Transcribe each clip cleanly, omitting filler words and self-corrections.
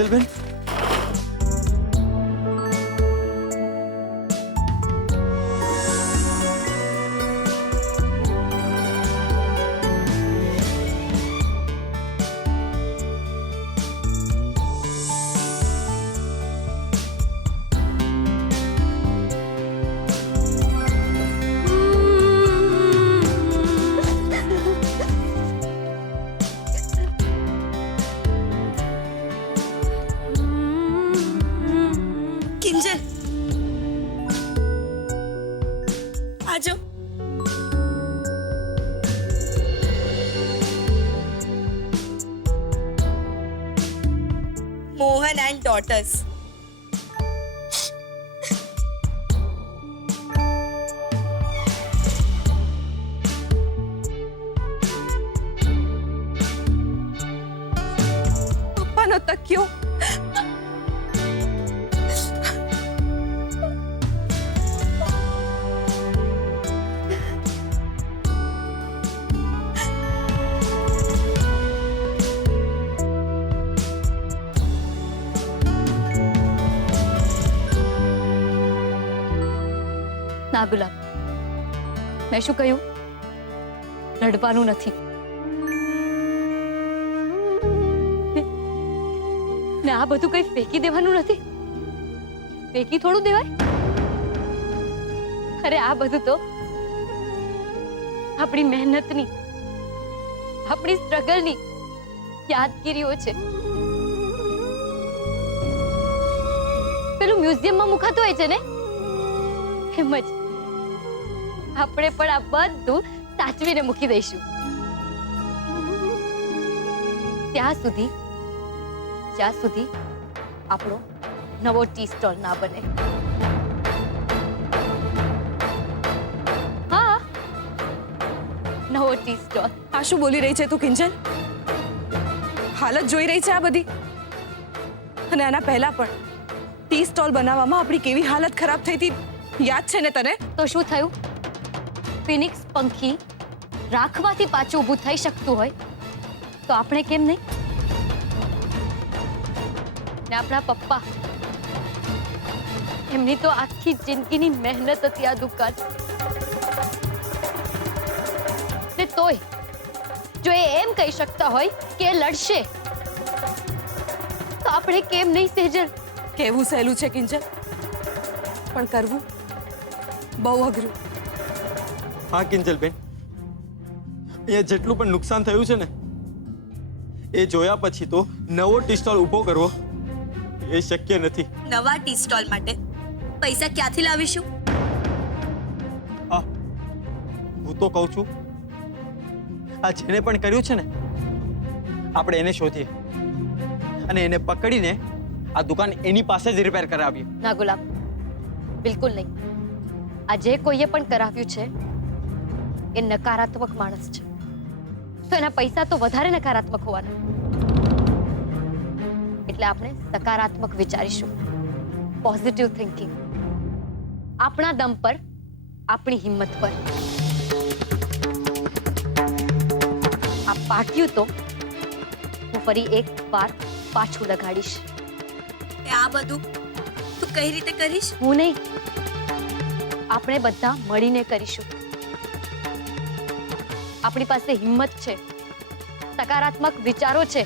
કિંજલબેન, કિંજલ આજો. Mohan and daughters. પપ્પાનો તકિયો ના ગુલાબ, મેં શું કહ્યું? રડવાનું નથી. ને આ બધું કઈ ફેંકી દેવાનું નથી. ફેંકી થોડું દેવાય? અરે આ બધું તો આપણી મહેનતની, આપણી સ્ટ્રગલની યાદગીરીઓ છે. પેલું મ્યુઝિયમમાં મુકાતું હોય છે ને, એમ જ આપણે પણ આ બધું સાચવીને મૂકી દઈશું ત્યાં સુધી જ્યાં સુધી આપણો નવો ટી સ્ટોલ ના બને. હા, નવો ટી સ્ટોલ. આ શું બોલી રહી છે તું કિંજલ? હાલત જોઈ રહી છે આ બધી? અને આના પહેલા પણ ટી સ્ટોલ બનાવવામાં આપણી કેવી હાલત ખરાબ થઈ હતી યાદ છે ને તને? તો શું થયું? ફિનિક્સ પંખી રાખવાથી પાછું ઊભું થઈ શકતું હોય તો આપણે કેમ નહીં? ને આપણા પપ્પા, એમની તો આખી જિંદગીની મહેનત હતી આ દુકાન. ને તોય જો એ એમ કહી શકતા હોય કે એ લડશે તો આપણે કેમ નહીં સેજલ? કેવું સહેલું છે કિંજલ, પણ કરવું બહુ અઘરું. હા કિંજલબેન, અહીંયા જેટલું પણ નુકસાન થયું છે ને એ જોયા પછી તો નવો ટી સ્ટોલ ઊભો કરવો એ શક્ય નથી. નવા ટી સ્ટોલ માટે પૈસા ક્યાંથી લાવીશું? હા, હું તો કહું છું આ જેને પણ કર્યું છે ને આપણે એને શોધીએ અને એને પકડીને આ દુકાન એની પાસે જ રિપેર કરાવીએ. ના ગુલાબ, બિલકુલ નહીં. આ જે કોઈએ પણ કરાવ્યું છે એ નકારાત્મક માણસ છે, તો એના પૈસા તો વધારે નકારાત્મક હોવાના. એટલે આપણે સકારાત્મક વિચારીશું, પોઝિટિવ થિંકિંગ. આપણા દમ પર, આપણી હિંમત પર. આ પાટિયું તો હું ફરી એક વાર પાછું લગાડીશ. આ બધું તું કઈ રીતે કરીશ? હું નહીં, આપણે બધા મળીને કરીશું. આપણી પાસે હિંમત છે, સકારાત્મક વિચારો છે,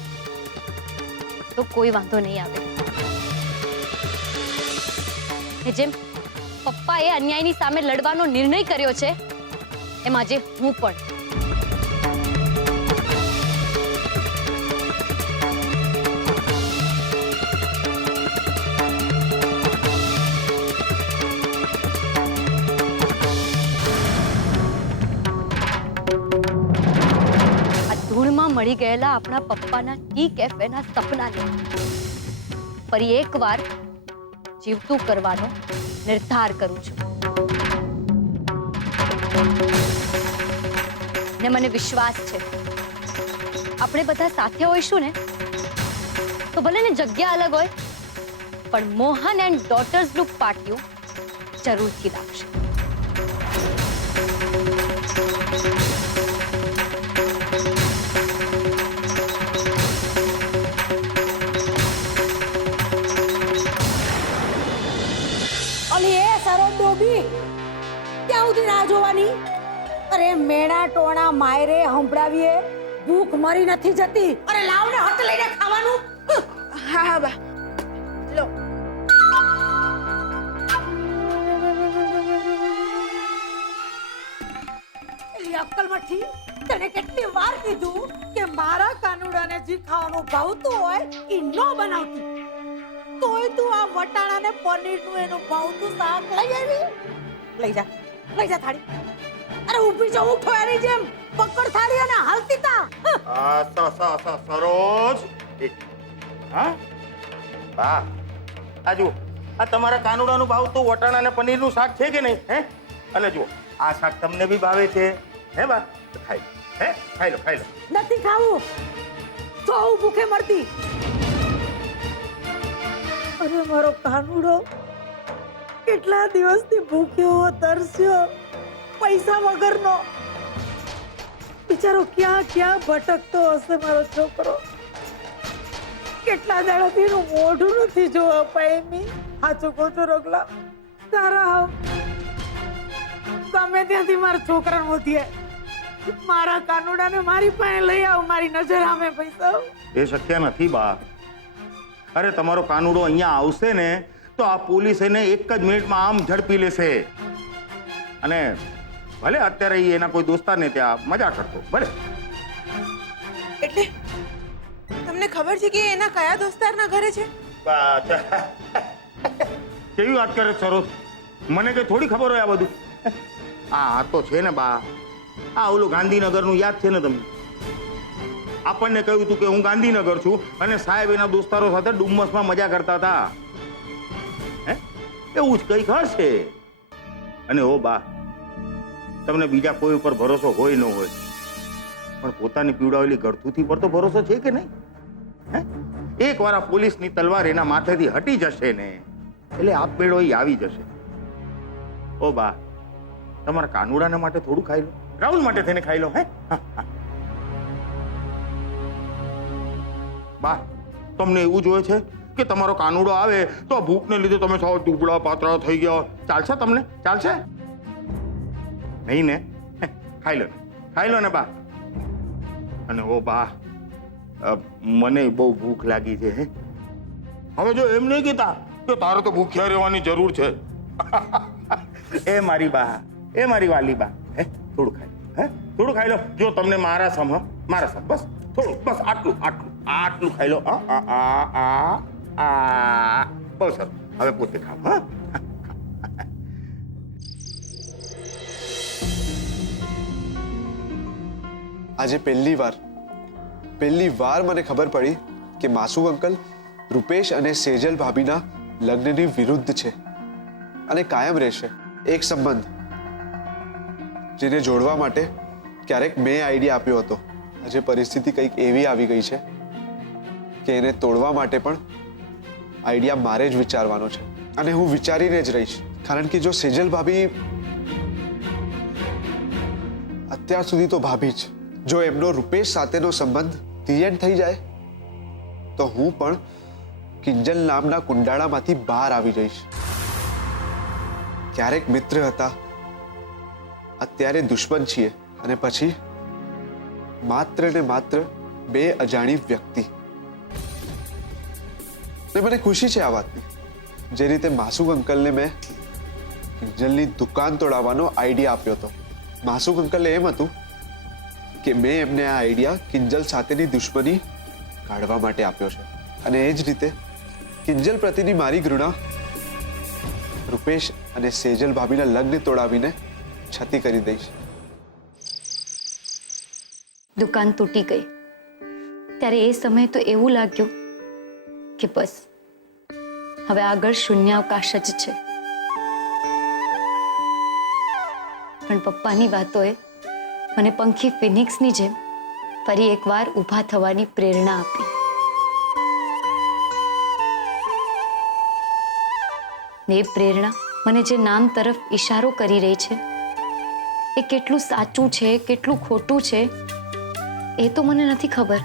તો કોઈ વાંધો નહીં આવે. જેમ પપ્પાએ અન્યાયની સામે લડવાનો નિર્ણય કર્યો છે એમ આજે હું પણ. મળી ગયેલા આપણા પપ્પાના ટી કેફેના સપનાને ફરી એકવાર જીવતું કરવાનો નિર્ધાર કરું છું. ને મને વિશ્વાસ છે આપણે બધા સાથે હોઈશું ને તો ભલે ને જગ્યા અલગ હોય પણ મોહન એન્ડ ડોટર્સ નું પાટિયું જરૂરથી લાગશે. સરો ડોબી ક્યાં સુધી રાહ જોવાની? અરે મેણા ટોણા માયરે હંભળાવીએ ભૂખ મરી નથી જતી. અરે લાવ ને હાથ લઈને ખાવાનું. હા હા બા લો. એલી અક્કલ મઠી, તને કેટલી વાર કીધું કે મારા કાનુડાને જે ખાવાનું ભાવતું હોય ઈ નો બનાવતી. તોય તું આ વટાણા ને પનીરનું એનું ભાવતું શાક લઈ આવી. લઈ જા થાળી. અરે ઊભી જો ઉઠો એની જેમ પકડ થાળી અને હાલતી તા. સરોજ હા બા આ જુઓ આ તમારા કાનુડાનું ભાવ તો વટાણા અને પનીરનું શાક છે કે નહીં હે? અને જુઓ આ શાક તમને બી ભાવે છે હે બા? તો ખાઈ લો હે, ખાઈ લો. નથી ખાવું તો હું ભૂખે મરતી. અરે મારો કાનુડો કેટલા દિવસથી ભૂખ્યો તરસ્યો પૈસા વગરનો. બિચારો ક્યાં ક્યાં ભટકતો હશે મારો છોકરો. કેટલા દાડાથી એનું મોઢું નથી જોવા પામી. સાચું કહું છું રગલા, તારા ગમે ત્યાંથી મારા છોકરાને મોતીએ મારા કાનુડાને મારી પાસે લઈ આવ. મારી નજર સામે પૈસા એ શક્ય નથી બા. અરે તમારો કાનુડો અહીંયા આવશે ને તો આ પોલીસ એને એક જ મિનિટમાં આમ ઝડપી લેશે. અને ભલે અત્યારે ઈ એના કોઈ દોસ્તારને ત્યાં મજા કરતો ભલે. એટલે તમને ખબર છે કે એના કયા દોસ્તારના ઘરે છે? કેવી વાત કરે સરોજ? મને કઈ થોડી ખબર હોય આ બધું? આ તો છે ને બા, આ ઓલું ગાંધીનગરનું યાદ છે ને તમને? આપણને કહ્યું હતું કે હું ગાંધીનગર છું અને સાહેબ એના દોસ્તારો સાથે ડુમ્મસમાં મજા કરતા હતા. હે એવું જ કંઈક હશે. અને ઓ બા, તમને બીજા કોઈ ઉપર ભરોસો હોય ન હોય પણ પોતાની પીવડાવેલી ગળથુથી પર તો ભરોસો છે કે નહીં? હે એકવાર આ પોલીસની તલવાર એના માથેથી હટી જશે ને એટલે આપમેળો ઈ આવી જશે. ઓ બા, તમારા કાનુડાના માટે થોડું ખાઈ લો, રાહુલ માટે થઈને ખાઈ લો. હે બા, તમને એવું જોઈએ છે કે તમારો કાનુડો આવે તો ભૂખને લીધે તમે સાવ દુબળા પાતળા થઈ ગયા? ચાલશે તમને? ચાલશે નહીં ને? ખાઈ લો ને બા. અને ઓ બા, મને બહુ ભૂખ લાગી છે. હે હવે જો એમ નહીં કહેતા કે તારે તો ભૂખ્યા રહેવાની જરૂર છે. એ મારી બા, એ મારી વાલી બા, હે થોડું ખાઈ લો. જો તમને મારા સમ બસ થોડું, બસ આટલું ખાઈ લો. બહુ સરસ. હવે પોતે ખાઓ. હા આજે પહેલી વાર મને ખબર પડી કે માસુ અંકલ રૂપેશ અને સેજલ ભાભીના લગ્નની વિરુદ્ધ છે અને કાયમ રહેશે. એક સંબંધ જેને જોડવા માટે ક્યારેક મેં આઈડિયા આપ્યો હતો. આજે પરિસ્થિતિ કંઈક એવી આવી ગઈ છે કે એને તોડવા માટે પણ આઈડિયા મારે જ વિચારવાનો છે અને હું વિચારીને જ રહીશ. કારણ કે જો સેજલ ભાભી અત્યાર સુધી તો ભાભી જ, જો એમનો રૂપેશ સાથેનો સંબંધ ધી થઈ જાય તો હું પણ કિંજલ નામના કુંડાળામાંથી બહાર આવી જઈશ. ક્યારેક મિત્ર હતા, અત્યારે દુશ્મન છીએ અને પછી માત્ર ને માત્ર બે અજાણી વ્યક્તિ. ને મને ખુશી છે આ વાતની. જે રીતે માસુક અંકલને મેં કિંજલની દુકાન તોડાવવાનો આઈડિયા આપ્યો હતો, માસુક અંકલને એમ હતું કે મેં એમને આ આઈડિયા કિંજલ સાથેની દુશ્મની કાઢવા માટે આપ્યો છે. અને એ જ રીતે કિંજલ પ્રત્યેની મારી ઘૃણા રૂપેશ અને સેજલ ભાભીના લગ્ન તોડાવીને છતી કરી દઈશ. દુકાન તૂટી ગઈ ત્યારે એ સમયે તો એવું લાગ્યું કે બસ હવે આગળ શૂન્યાવકાશ જ છે. પણ પપ્પાની વાતોએ મને પંખી ફિનિક્સની જેમ ફરી એકવાર ઊભા થવાની પ્રેરણા આપી. ને એ પ્રેરણા મને જે નામ તરફ ઈશારો કરી રહી છે એ કેટલું સાચું છે કેટલું ખોટું છે એ તો મને નથી ખબર,